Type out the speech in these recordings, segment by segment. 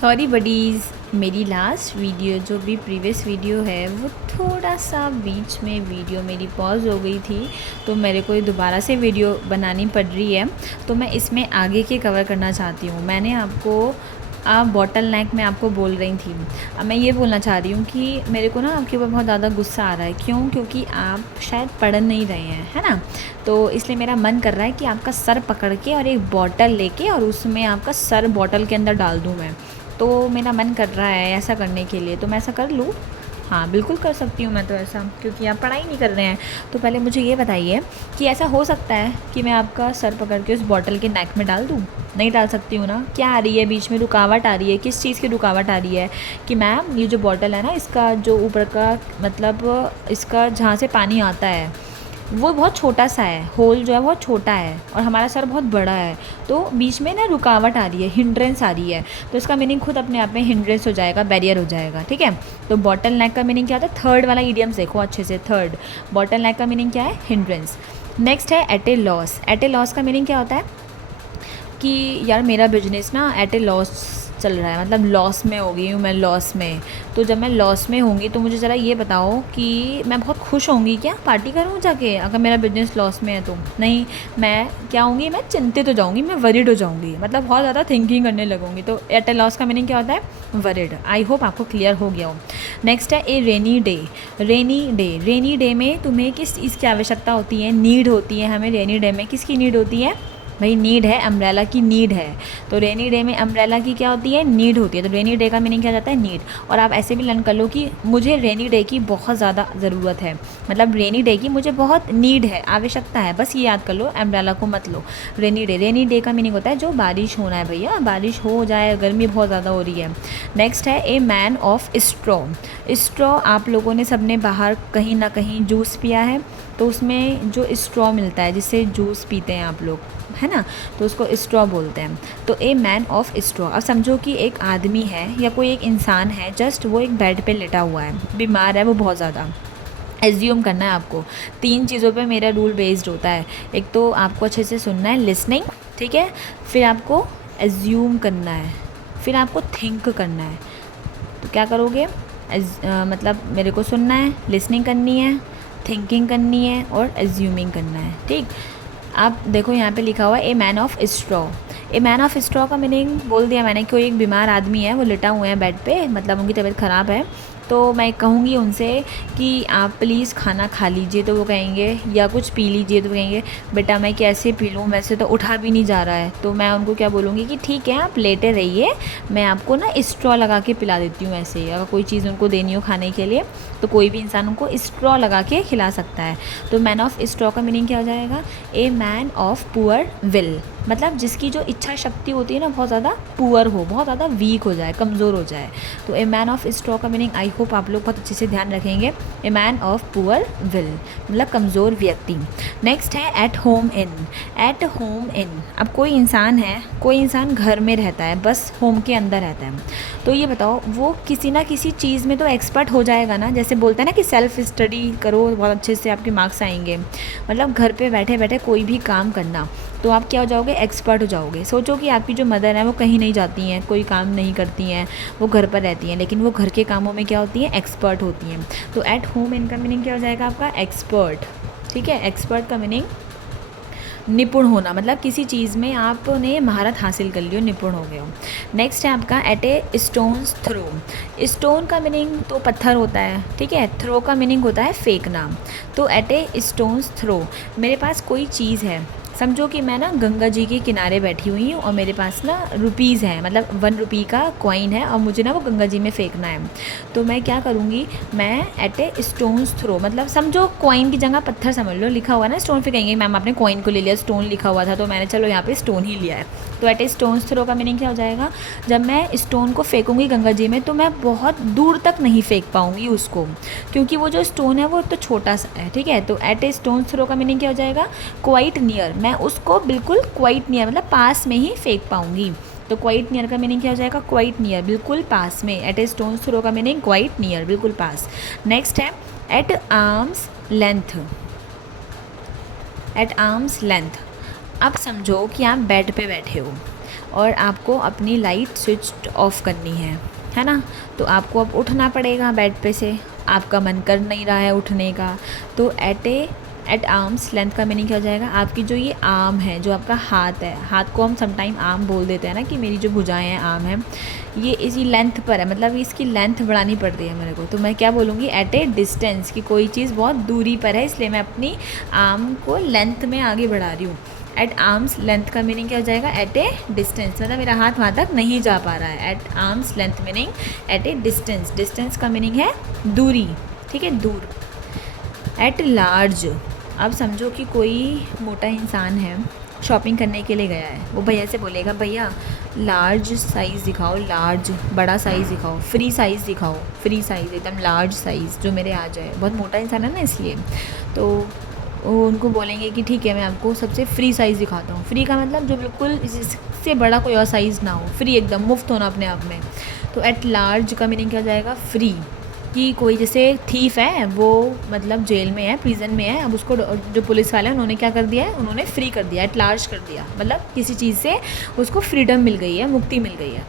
Sorry buddies, मेरी last video जो भी प्रीवियस वीडियो है वो थोड़ा सा बीच में वीडियो मेरी पॉज हो गई थी, तो मेरे को ये दोबारा से वीडियो बनानी पड़ रही है। तो मैं इसमें आगे के कवर करना चाहती हूँ। मैंने आपको बॉटल नेक में आपको बोल रही थी। अब मैं ये बोलना चाह रही हूँ कि मेरे को ना आपके ऊपर बहुत ज़्यादा गुस्सा आ रहा है। क्यों? क्योंकि आप शायद पढ़ नहीं रहे हैं, है ना। तो इसलिए मेरा मन कर रहा है कि आपका सर पकड़ के और एक बॉटल लेके और उसमें आपका सर बॉटल के अंदर डाल दूँ मैं। तो मेरा मन कर रहा है ऐसा करने के लिए, तो मैं ऐसा कर लूँ? हाँ, बिल्कुल कर सकती हूँ मैं तो ऐसा, क्योंकि आप पढ़ाई नहीं कर रहे हैं। तो पहले मुझे ये बताइए कि ऐसा हो सकता है कि मैं आपका सर पकड़ के उस बॉटल के नेक में डाल दूँ? नहीं डाल सकती हूँ ना। क्या आ रही है बीच में? रुकावट आ रही है। किस चीज़ की रुकावट आ रही है? कि मैम ये जो बॉटल है ना, इसका जो ऊपर का मतलब इसका जहाँ से पानी आता है वो बहुत छोटा सा है, होल जो है बहुत छोटा है और हमारा सर बहुत बड़ा है। तो बीच में ना रुकावट आ रही है, हिंड्रेंस आ रही है। तो इसका मीनिंग खुद अपने आप में हिंड्रेंस हो जाएगा, बैरियर हो जाएगा, ठीक है। तो बॉटल नेक का मीनिंग क्या होता है? थर्ड वाला इडियम्स देखो अच्छे से। थर्ड बॉटल नेक का मीनिंग क्या है? हिंड्रेंस। नेक्स्ट है eight a loss. Eight a loss का मीनिंग क्या होता है? कि यार मेरा बिजनेस ना एट ए लॉस चल रहा है, मतलब लॉस में हो गई हूँ मैं, लॉस में। तो जब मैं लॉस में होंगी तो मुझे ज़रा ये बताओ कि मैं बहुत खुश होंगी क्या? पार्टी करूँ जाके अगर मेरा बिजनेस लॉस में है तो? नहीं, मैं क्या होंगी? मैं चिंतित हो जाऊँगी, मैं वरिड हो जाऊँगी, मतलब बहुत ज़्यादा थिंकिंग करने लगूँगी। तो एट ए लॉस का मीनिंग क्या होता है? वरिड। आई होप आपको क्लियर हो गया हो। नेक्स्ट है a rainy day. Rainy day, rainy day में तुम्हें किस चीज़ की आवश्यकता होती है? नीड होती है हमें रेनी डे में। किसकी नीड होती है भाई? नीड है, अम्ब्रेला की नीड है। तो रेनी डे में अम्ब्रेला की क्या होती है? नीड होती है। तो रेनी डे का मीनिंग क्या जाता है? नीड। और आप ऐसे भी लर्न कर लो कि मुझे रेनी डे की बहुत ज़्यादा ज़रूरत है, मतलब रेनी डे की मुझे बहुत नीड है, आवश्यकता है। बस ये याद कर लो, अम्ब्रेला को मत लो। रेनी डे, रेनी डे का मीनिंग होता है जो बारिश होना है भैया, बारिश हो जाए, गर्मी बहुत ज़्यादा हो रही है। नेक्स्ट है a man of straw. Straw आप लोगों ने सबने बाहर कहीं ना कहीं जूस पिया है, तो उसमें जो स्ट्रॉ मिलता है जिससे जूस पीते हैं आप लोग, है ना, तो उसको स्ट्रॉ बोलते हैं। तो ए मैन ऑफ स्ट्रॉ। अब समझो कि एक आदमी है या कोई एक इंसान है, जस्ट वो एक बेड पे लेटा हुआ है, बीमार है वो बहुत ज़्यादा। एज्यूम करना है आपको। 3 चीज़ों पे मेरा रूल बेस्ड होता है। एक तो आपको अच्छे से सुनना है, लिसनिंग, ठीक है। फिर आपको एज्यूम करना है, फिर आपको थिंक करना है। तो क्या करोगे? मतलब मेरे को सुनना है, लिसनिंग करनी है, थिंकिंग करनी है और एज्यूमिंग करना है, ठीक। आप देखो यहाँ पे लिखा हुआ है a man of straw. A man of straw का मीनिंग बोल दिया मैंने। कोई एक बीमार आदमी है, वो लेटा हुए हैं बेड पे, मतलब उनकी तबीयत ख़राब है। तो मैं कहूँगी उनसे कि आप प्लीज़ खाना खा लीजिए, तो वो कहेंगे, या कुछ पी लीजिए, तो वो कहेंगे बेटा मैं कैसे पी लूँ, वैसे तो उठा भी नहीं जा रहा है। तो मैं उनको क्या बोलूँगी कि ठीक है आप लेटे रहिए, मैं आपको ना स्ट्रॉ लगा के पिला देती हूँ। ऐसे ही अगर कोई चीज़ उनको देनी हो खाने के लिए, तो कोई भी इंसान उनको स्ट्रॉ लगा के खिला सकता है। तो मैन ऑफ स्ट्रॉ का मीनिंग क्या हो जाएगा? A man of poor will, मतलब जिसकी जो इच्छा शक्ति होती है ना बहुत ज़्यादा पुअर हो, बहुत ज़्यादा वीक हो जाए, कमज़ोर हो जाए। तो ए मैन ऑफ स्ट्रॉ का मीनिंग आई होप आप लोग बहुत अच्छे से ध्यान रखेंगे। A man of poor will मतलब कमज़ोर व्यक्ति। नेक्स्ट है eight home in. At home इन, अब कोई इंसान है, कोई इंसान घर में रहता है, बस होम के अंदर रहता है, तो ये बताओ वो किसी ना किसी चीज़ में तो एक्सपर्ट हो जाएगा ना। जैसे बोलते हैं ना कि सेल्फ स्टडी करो, बहुत अच्छे से आपके मार्क्स आएंगे। मतलब घर पे बैठे बैठे कोई भी काम करना, तो आप क्या हो जाओगे? एक्सपर्ट हो जाओगे। सोचो कि आपकी जो मदर है वो कहीं नहीं जाती हैं, कोई काम नहीं करती हैं, वो घर पर रहती हैं, लेकिन वो घर के कामों में क्या होती हैं? एक्सपर्ट होती हैं। तो एट होम इनका मीनिंग क्या हो जाएगा आपका? एक्सपर्ट, ठीक है। एक्सपर्ट का मीनिंग निपुण होना, मतलब किसी चीज़ में आपने महारत हासिल कर ली हो, निपुण हो गए हो। नेक्स्ट है आपका एट ए स्टोन्स थ्रो। स्टोन का मीनिंग तो पत्थर होता है, ठीक है। थ्रो का मीनिंग होता है फेंकना। तो एट ए स्टोन्स थ्रो, मेरे पास कोई चीज़ है, समझो कि मैं ना गंगा जी के किनारे बैठी हुई हूँ और मेरे पास ना रुपीज़ है, मतलब 1 रुपये का कॉइन है और मुझे ना वो गंगा जी में फेंकना है। तो मैं क्या करूँगी? मैं एट ए स्टोन्स थ्रो, मतलब समझो कॉइन की जगह पत्थर समझ लो, लिखा हुआ है ना स्टोन, फिर कहेंगे मैम आपने कॉइन को ले लिया, स्टोन लिखा हुआ था, तो मैंने चलो यहाँ पे स्टोन ही लिया है। तो एट ए स्टोन्स थ्रो का मीनिंग क्या हो जाएगा? जब मैं स्टोन को फेंकूँगी गंगा जी में, तो मैं बहुत दूर तक नहीं फेंक पाऊँगी उसको, क्योंकि वो जो स्टोन है वो तो छोटा सा है, ठीक है। तो एट ए स्टोन थ्रो का मीनिंग क्या हो जाएगा? क्वाइट नियर, मैं उसको बिल्कुल क्वाइट नियर मतलब पास में ही फेंक पाऊँगी। तो क्वाइट नियर का मीनिंग क्या हो जाएगा? क्वाइट नियर, बिल्कुल पास में। एट ए स्टोन थ्रो का मीनिंग क्वाइट नियर, बिल्कुल पास। नेक्स्ट है at arms length. At arms length, अब समझो कि आप बेड पे बैठे हो और आपको अपनी लाइट स्विच ऑफ करनी है ना। तो आपको अब उठना पड़ेगा बेड पे से, आपका मन कर नहीं रहा है उठने का। तो एट आर्म्स लेंथ का मीनिंग क्या हो जाएगा, आपकी जो ये आर्म है, जो आपका हाथ है, हाथ को हम समटाइम आर्म बोल देते हैं ना, कि मेरी जो भुजाएं हैं आर्म है, ये इसी लेंथ पर है, मतलब इसकी लेंथ बढ़ानी पड़ रही है मेरे को। तो मैं क्या बोलूँगी, एट ए डिस्टेंस, कि कोई चीज़ बहुत दूरी पर है, इसलिए मैं अपनी आर्म को लेंथ में आगे बढ़ा रही हूँ। एट आर्म्स लेंथ का मीनिंग क्या हो जाएगा, एट ए डिस्टेंस, मतलब मेरा हाथ वहाँ तक नहीं जा पा रहा है। At arms length meaning at a distance, distance का मीनिंग है दूरी, ठीक है, दूर। एट लार्ज, अब समझो कि कोई मोटा इंसान है, शॉपिंग करने के लिए गया है, वो भैया से बोलेगा, भैया लार्ज साइज़ दिखाओ, लार्ज बड़ा साइज़ दिखाओ, फ्री साइज़ दिखाओ, फ्री साइज़ एकदम लार्ज साइज़ जो मेरे आ जाए। बहुत मोटा इंसान है ना, इसलिए तो वो उनको बोलेंगे कि ठीक है, मैं आपको सबसे फ्री साइज़ दिखाता हूँ। फ्री का मतलब जो बिल्कुल इससे बड़ा कोई और साइज़ ना हो, फ्री एकदम मुफ्त होना अपने आप में। तो एट लार्ज का मीनिंग क्या हो जाएगा, फ्री। कि कोई जैसे थीफ है, वो मतलब जेल में है, प्रिजन में है, अब उसको जो पुलिस वाले हैं उन्होंने क्या कर दिया है, उन्होंने फ्री कर दिया, एट लार्ज कर दिया, मतलब किसी चीज़ से उसको फ्रीडम मिल गई है, मुक्ति मिल गई है।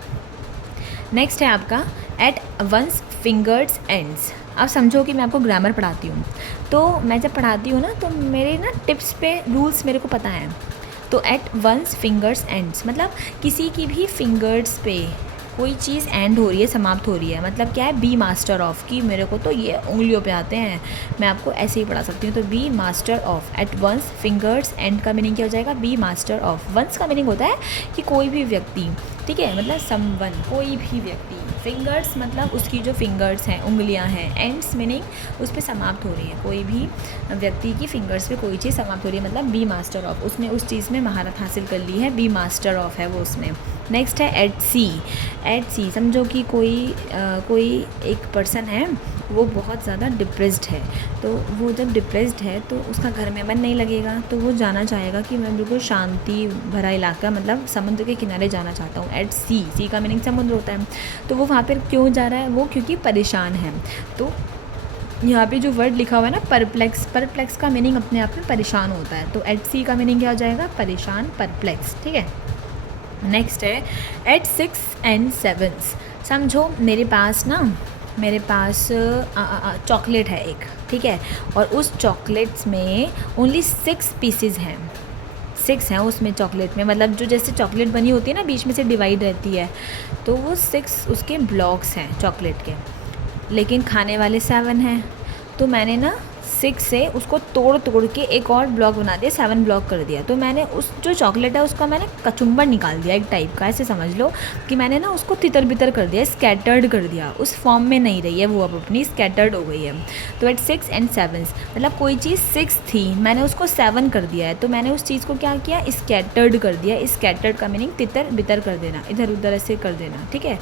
नेक्स्ट है आपका एट वंस फिंगर्स एंड्स। अब समझो कि मैं आपको ग्रामर पढ़ाती हूँ, तो मैं जब पढ़ाती हूँ ना, तो मेरे ना टिप्स पे रूल्स मेरे को पता है। तो एट वंस फिंगर्स एंड्स मतलब किसी की भी फिंगर्स पे कोई चीज़ एंड हो रही है, समाप्त हो रही है, मतलब क्या है, बी मास्टर ऑफ, कि मेरे को तो ये उंगलियों पे आते हैं, मैं आपको ऐसे ही पढ़ा सकती हूँ। तो be master of, at one's fingers end का मीनिंग क्या हो जाएगा, बी मास्टर ऑफ। वंस का मीनिंग होता है कि कोई भी व्यक्ति, ठीक है, मतलब समवन, कोई भी व्यक्ति। फिंगर्स मतलब उसकी जो फिंगर्स हैं, उंगलियां हैं। एंड्स मीनिंग उस पर समाप्त हो रही है, कोई भी व्यक्ति की फिंगर्स पे कोई चीज़ समाप्त हो रही है, मतलब बी मास्टर ऑफ, उसने उस चीज़ में महारत हासिल कर ली है, बी मास्टर ऑफ है वो उसमें। नेक्स्ट है एट सी। एट सी समझो कि कोई एक पर्सन है, वो बहुत ज़्यादा डिप्रेस्ड है, तो वो जब डिप्रेस्ड है तो उसका घर में मन नहीं लगेगा, तो वो जाना चाहेगा कि मैं बिल्कुल शांति भरा इलाका, मतलब समुद्र के किनारे जाना चाहता हूँ। एट सी, सी का मीनिंग समुद्र होता है। तो वो वहाँ पर क्यों जा रहा है, वो क्योंकि परेशान है। तो यहाँ पे जो वर्ड लिखा हुआ है ना, परप्लेक्स, परप्लेक्स का मीनिंग अपने आप में परेशान होता है। तो एट सी का मीनिंग क्या हो जाएगा, परेशान, परप्लेक्स, ठीक है। नेक्स्ट है एट 6 and 7। समझो मेरे पास चॉकलेट है एक, ठीक है, और उस चॉकलेट्स में ओनली 6 पीसेज हैं, 6 हैं उसमें चॉकलेट में, मतलब जो जैसे चॉकलेट बनी होती है ना, बीच में से डिवाइड रहती है, तो वो 6 उसके ब्लॉक्स हैं चॉकलेट के, लेकिन खाने वाले 7 हैं। तो मैंने ना 6 से उसको तोड़ के एक और ब्लॉक बना दिया, 7 ब्लॉक कर दिया। तो मैंने उस जो चॉकलेट है उसका मैंने कचुम्बर निकाल दिया एक टाइप का, ऐसे समझ लो कि मैंने ना उसको तितर बितर कर दिया, स्कैटर्ड कर दिया, उस फॉर्म में नहीं रही है वो, अब अपनी स्कैटर्ड हो गई है। तो एट 6 and 7 मतलब कोई चीज़ 6 थी, मैंने उसको 7 कर दिया है, तो मैंने उस चीज़ को क्या किया, स्कैटर्ड कर दिया। स्कैटर्ड का मीनिंग तितर बितर कर देना, इधर उधर ऐसे कर देना, ठीक है,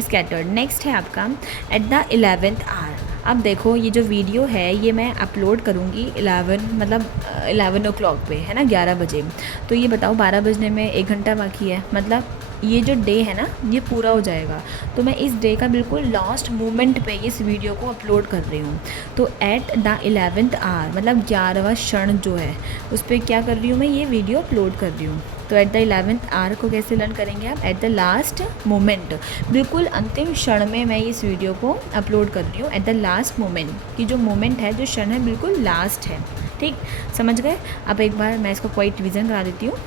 स्कैटर्ड। नेक्स्ट है आपका एट द 11th hour। अब देखो ये जो वीडियो है ये मैं अपलोड करूँगी 11 o'clock पे, है ना, 11 बजे। तो ये बताओ 12 बजने में 1 घंटा बाकी है, मतलब ये जो डे है ना ये पूरा हो जाएगा। तो मैं इस डे का बिल्कुल लास्ट मोमेंट पे इस वीडियो को अपलोड कर रही हूँ। तो एट द 11th hour मतलब 11वां क्षण जो है उस पर क्या कर रही हूँ, मैं ये वीडियो अपलोड कर रही हूँ। तो एट द 11th hour को कैसे लर्न करेंगे आप, एट द लास्ट मोमेंट, बिल्कुल अंतिम क्षण में मैं इस वीडियो को अपलोड कर रही हूँ। एट द लास्ट मोमेंट कि जो मोमेंट है, जो क्षण है, बिल्कुल लास्ट है, ठीक, समझ गए। अब एक बार मैं इसको क्वाइट रिवीजन करा देती हूँ।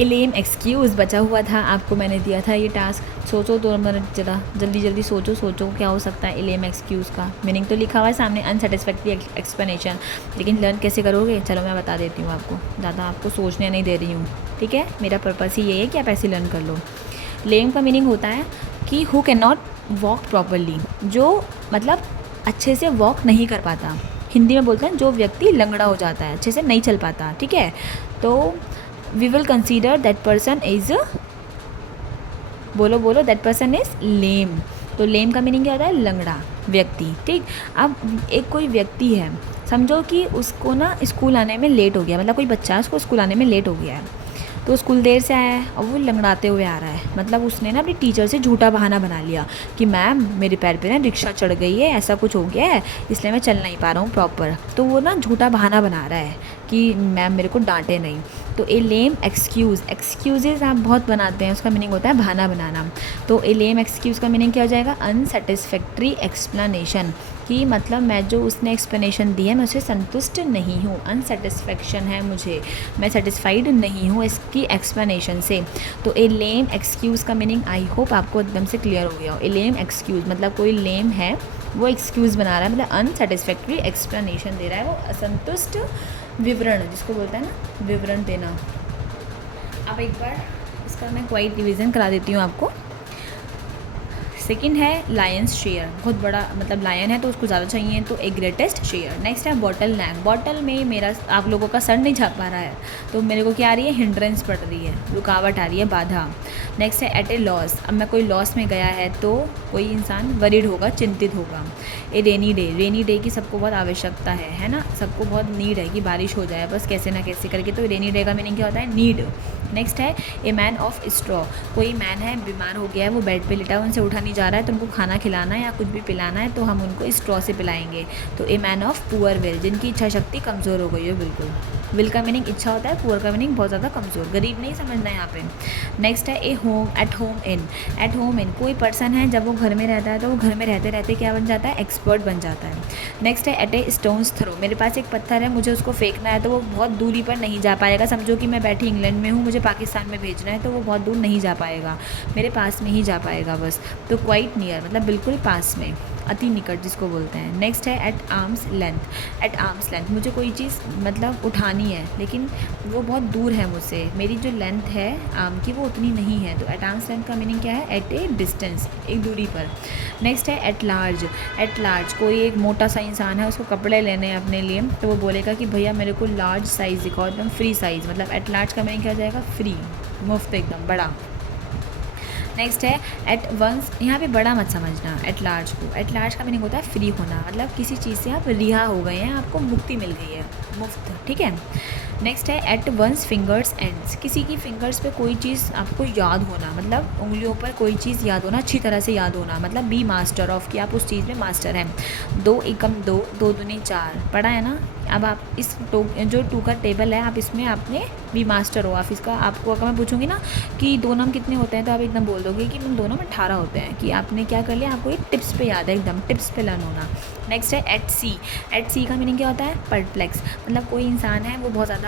एलेम एक्सक्यूज़ बचा हुआ था, आपको मैंने दिया था ये टास्क, सोचो 2 मिनट, ज़रा जल्दी सोचो क्या हो सकता है एलेम एक्सक्यूज़ का। मीनिंग तो लिखा हुआ है सामने, अनसेटिस्फैक्ट्री एक्सप्लेनेशन, लेकिन लर्न कैसे करोगे, चलो मैं बता देती हूँ आपको, ज़्यादा आपको सोचने नहीं दे रही हूँ, ठीक है। मेरा पर्पस ही ये है कि आप ऐसे लर्न कर लो। लेम का मीनिंग होता है कि who can not walk properly, जो मतलब अच्छे से वॉक नहीं कर पाता, हिंदी में बोलते हैं जो व्यक्ति लंगड़ा हो जाता है, अच्छे से नहीं चल पाता, ठीक है। तो we will consider that person is, बोलो दैट पर्सन इज़ लेम। तो लेम का मीनिंग क्या होता है, लंगड़ा व्यक्ति, ठीक। अब एक कोई व्यक्ति है, समझो कि उसको ना स्कूल आने में लेट हो गया, मतलब कोई बच्चा उसको स्कूल आने में लेट हो गया है, तो स्कूल देर से आया है और वो लंगड़ाते हुए आ रहा है, मतलब उसने ना अपनी टीचर से झूठा बहाना बना लिया कि मैम मेरे पैर पे ना रिक्शा चढ़ गई है, ऐसा कुछ हो गया है, इसलिए मैं चल नहीं पा रहा हूँ प्रॉपर। तो वो ना झूठा बहाना बना रहा है कि मैम मेरे को डांटे नहीं। तो ए लेम एक्सक्यूज़, एक्सक्यूज़ेज आप बहुत बनाते हैं, उसका मीनिंग होता है बहाना बनाना। तो ए लेम एक्सक्यूज़ का मीनिंग क्या हो जाएगा? अनसेटिस्फैक्ट्री एक्सप्लेनेशन, कि मतलब मैं जो उसने एक्सप्लेनेशन दी है मैं उससे संतुष्ट नहीं हूँ, अनसेटिस्फैक्शन है मुझे, मैं सेटिस्फाइड नहीं हूँ इसकी एक्सप्लेनेशन से। तो ए लेम एक्सक्यूज़ का मीनिंग आई होप आपको एकदम से क्लियर हो गया हो। ए लेम एक्सक्यूज़ मतलब कोई लेम है, वो एक्सक्यूज़ बना रहा है, मतलब अनसेटिस्फैक्ट्री एक्सप्लेनेशन दे रहा है, वो असंतुष्ट विवरण जिसको बोलते हैं ना, विवरण देना। अब एक बार इसका मैं क्वाइट रिवीजन करा देती हूँ आपको। सेकंड है लायंस शेयर, बहुत बड़ा मतलब लायन है तो उसको ज़्यादा चाहिए, तो एक ग्रेटेस्ट शेयर। नेक्स्ट है बॉटल नेक, बॉटल में मेरा आप लोगों का सर नहीं जा पा रहा है तो मेरे को क्या आ रही है? हिंड्रेंस पड़ रही है, रुकावट आ रही है, बाधा। नेक्स्ट है एट ए लॉस, अब मैं कोई लॉस में गया है तो कोई इंसान वरीड होगा, चिंतित होगा। ए रेनी डे, रेनी डे की सबको बहुत आवश्यकता है ना, सबको बहुत नीड है कि बारिश हो जाए बस कैसे ना कैसे करके, तो रेनी डे का मीनिंग क्या होता है? नीड। नेक्स्ट है ए मैन ऑफ स्ट्रॉ, कोई मैन है बीमार हो गया है, वो बेड पे लेटा है, उनसे उठा नहीं जा रहा है, तो उनको खाना खिलाना है या कुछ भी पिलाना है तो हम उनको स्ट्रॉ से पिलाएंगे। तो a man of poor will, जिनकी इच्छा शक्ति कमज़ोर हो गई है बिल्कुल। विल का मीनिंग इच्छा होता है, पुअर का मीनिंग बहुत ज़्यादा कमज़ोर, गरीब नहीं समझना है यहाँ पे। नेक्स्ट है a home, at home in, at home in कोई पर्सन है जब वो घर में रहता है तो वो घर में रहते रहते क्या बन जाता है? एक्सपर्ट बन जाता है। नेक्स्ट है एट ए स्टोन्स थ्रो, मेरे पास एक पत्थर है, मुझे उसको फेंकना है तो वो बहुत दूरी पर नहीं जा पाएगा। समझो कि मैं बैठी इंग्लैंड में हूँ, मुझे पाकिस्तान में भेजना है तो वो बहुत दूर नहीं जा पाएगा, मेरे पास में ही जा पाएगा बस। तो क्वाइट नियर मतलब बिल्कुल पास में, अति निकट जिसको बोलते हैं। नेक्स्ट है at arms length, at arms length मुझे कोई चीज़ मतलब उठानी है लेकिन वो बहुत दूर है मुझसे, मेरी जो लेंथ है आर्म की वो उतनी नहीं है, तो एट आर्म्स लेंथ का मीनिंग क्या है? एट ए डिस्टेंस, एक दूरी पर। नेक्स्ट है एट लार्ज, एट लार्ज कोई एक मोटा सा इंसान है, उसको कपड़े लेने हैं अपने लिए तो वो बोलेगा कि भैया मेरे को लार्ज साइज़ दिखाओ, एकदम फ्री साइज़, मतलब एट लार्ज का मीनिंग क्या हो जाएगा? फ्री, मुफ्त, एकदम बड़ा। नेक्स्ट है एट वंस, यहाँ पे बड़ा मत समझना एट लार्ज को, एट लार्ज का मीनिंग होता है फ्री होना, मतलब किसी चीज़ से आप रिहा हो गए हैं, आपको मुक्ति मिल गई है, मुफ्त, ठीक है। नेक्स्ट है एट वंस फिंगर्स एंड्स, किसी की फिंगर्स पे कोई चीज़ आपको याद होना, मतलब उंगलियों पर कोई चीज़ याद होना, अच्छी तरह से याद होना, मतलब बी मास्टर ऑफ, कि आप उस चीज़ में मास्टर हैं। 2 एकम 2, 2 दूनी 4 पढ़ा है ना। अब आप इस जो 2 का टेबल है आप इसमें आपने बी मास्टर हो, आप इसका, आपको अगर मैं पूछूंगी ना कि 2 नम कितने होते हैं तो आप एकदम बोल दोगे कि मैम 2 नम 18 होते हैं, कि आपने क्या कर लिया, आपको ये टिप्स पे याद है, एकदम टिप्स पे लर्न होना। नेक्स्ट है एट सी, एट सी का मीनिंग क्या होता है? परप्लेक्स, मतलब कोई इंसान है वो बहुत ज़्यादा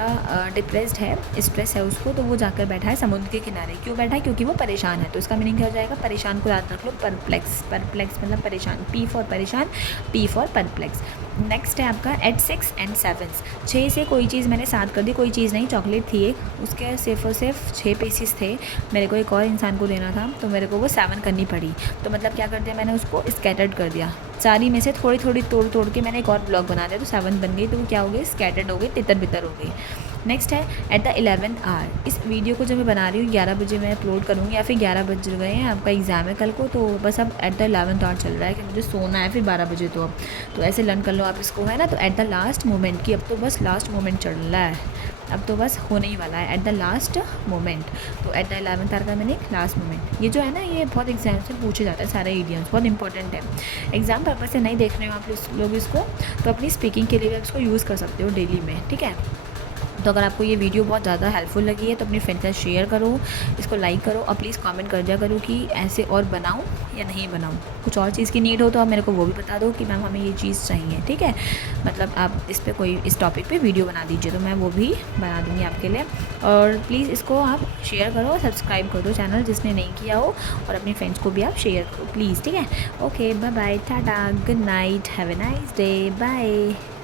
डिप्रेस्ड है, स्ट्रेस है उसको, तो वो जाकर बैठा है समुद्र के किनारे, क्यों बैठा है? क्योंकि वो परेशान है, तो इसका मीनिंग क्या हो जाएगा? परेशान को याद रख लो, परप्लेक्स, परप्लेक्स मतलब परेशान, पी फॉर परेशान, पी फॉर परप्लेक्स। नेक्स्ट है आपका एट 6 एंड 7, 6 से कोई चीज़ मैंने 7 कर दी, कोई चीज़ नहीं, चॉकलेट थी एक, उसके सिर्फ और सिर्फ 6 पीसीस थे, मेरे को एक और इंसान को देना था तो मेरे को वो 7 करनी पड़ी, तो मतलब क्या कर दिया मैंने, उसको स्कैटर्ड कर दिया, सारी में से थोड़ी थोड़ी तोड़ तोड़ के मैंने एक और ब्लॉक बना दिया, तो 7 बन गई, तो वो क्या हो गई? स्कैटर्ड हो गई, तितर बितर हो गई। नेक्स्ट है एट द 11th आवर, इस वीडियो को जब मैं बना रही हूँ 11 बजे मैं अपलोड करूँगी, या फिर 11 बज गए हैं, आपका एग्ज़ाम है कल को, तो बस अब एट द 11th आवर चल रहा है कि मुझे सोना है फिर 12 बजे, तो अब तो ऐसे लर्न कर लो आप इसको, है ना। तो एट द लास्ट मोमेंट, की अब तो बस लास्ट मोमेंट चल रहा है, अब तो बस होने ही वाला है, एट द लास्ट मोमेंट। तो एट द 11th आवर का मैंने लास्ट मोमेंट, ये जो है ना ये बहुत एग्जाम से पूछे जाता है, सारे इडियम्स बहुत इंपॉर्टेंट है, एग्जाम पर्पज से नहीं देख रहे हो आप लोग इसको, तो अपनी स्पीकिंग के लिए भी आप इसको यूज़ कर सकते हो डेली में, ठीक है। तो अगर आपको ये वीडियो बहुत ज़्यादा हेल्पफुल लगी है तो अपने फ्रेंड्स के साथ शेयर करो, इसको लाइक करो और प्लीज़ कमेंट कर दिया करो कि ऐसे और बनाऊँ या नहीं बनाऊँ, कुछ और चीज़ की नीड हो तो आप मेरे को वो भी बता दो कि मैम हमें ये चीज़ चाहिए, ठीक है। मतलब आप इस पर कोई इस टॉपिक पे वीडियो बना दीजिए तो मैं वो भी बना दूँगी आपके लिए, और प्लीज़ इसको आप शेयर करो और सब्सक्राइब कर दो चैनल जिसने नहीं किया हो, और अपने फ्रेंड्स को भी आप शेयर करो प्लीज़, ठीक है। Okay, bye bye, tata, good night, have a nice day, bye.